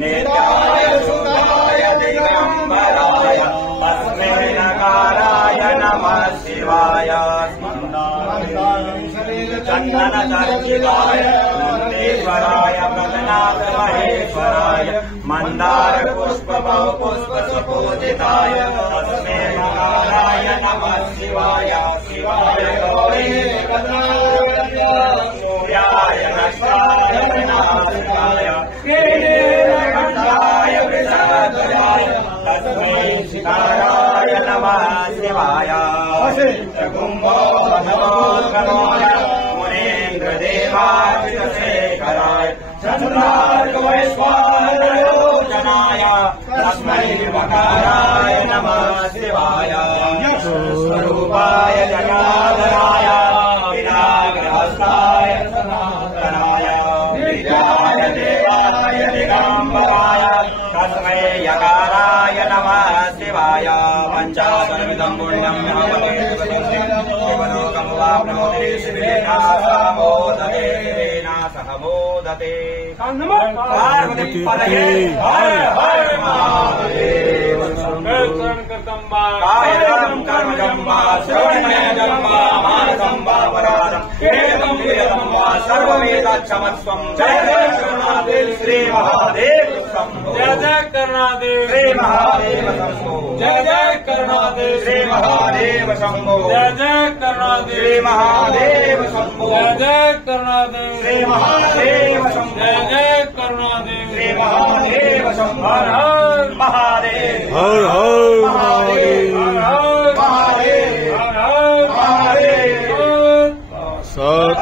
नित्याय सुधाय दिगंबराय तस्मै नकाराय नमः शिवाय चंदन चर्चिताय मुक्तेश्वराय पद्मनाथ महेश्वराय मंदार पुष्प बहु पुष्प सुपूजिताय तस्मै नकाराय नमः शिवाय शिवाय गौरी सूर्याय नक्षत्राय विनाशकाय नीलकंठाय वृषध्वजाय तस्मै शिखाराय नमः शिवाय कुंभो भगवोत्कमाय मुनीन्द्रदेवाच्युतशेखराय चन्द्रार्कवैश्वानरयोजनाय तस्मै वकाराय नमः शिवाय स्वरूपाय जटाधराय विनाग्रहस्ताय सनातनाय विद्याय देवाय दिगंबराय तस्मै यकाराय नमः शिवाय पञ्चाशन्वितं पुण्यं शिवलोकमुवाप्नोति शिवेन सह मोदते पार्वतीपदये हर हर महादेव कायं कर्मजं वा श्रवणमयजं वा मानसं वा परारं वेदं वेदं वा सर्ववेदक्षमस्वं जय जय करुणादेव श्री महादेव शंभो जय जय करुणादेव श्री महादेव शंभो जय जय करुणादेव श्री महादेव शंभो जय जय करुणादेव श्री महादेव शंभो जय जय करुणादेव श्री महादेव शंभो जय जय करुणादेव श्री महादेव शंभो हर हर महादेव हर हर महादेव महादेव हर हर महादेव सत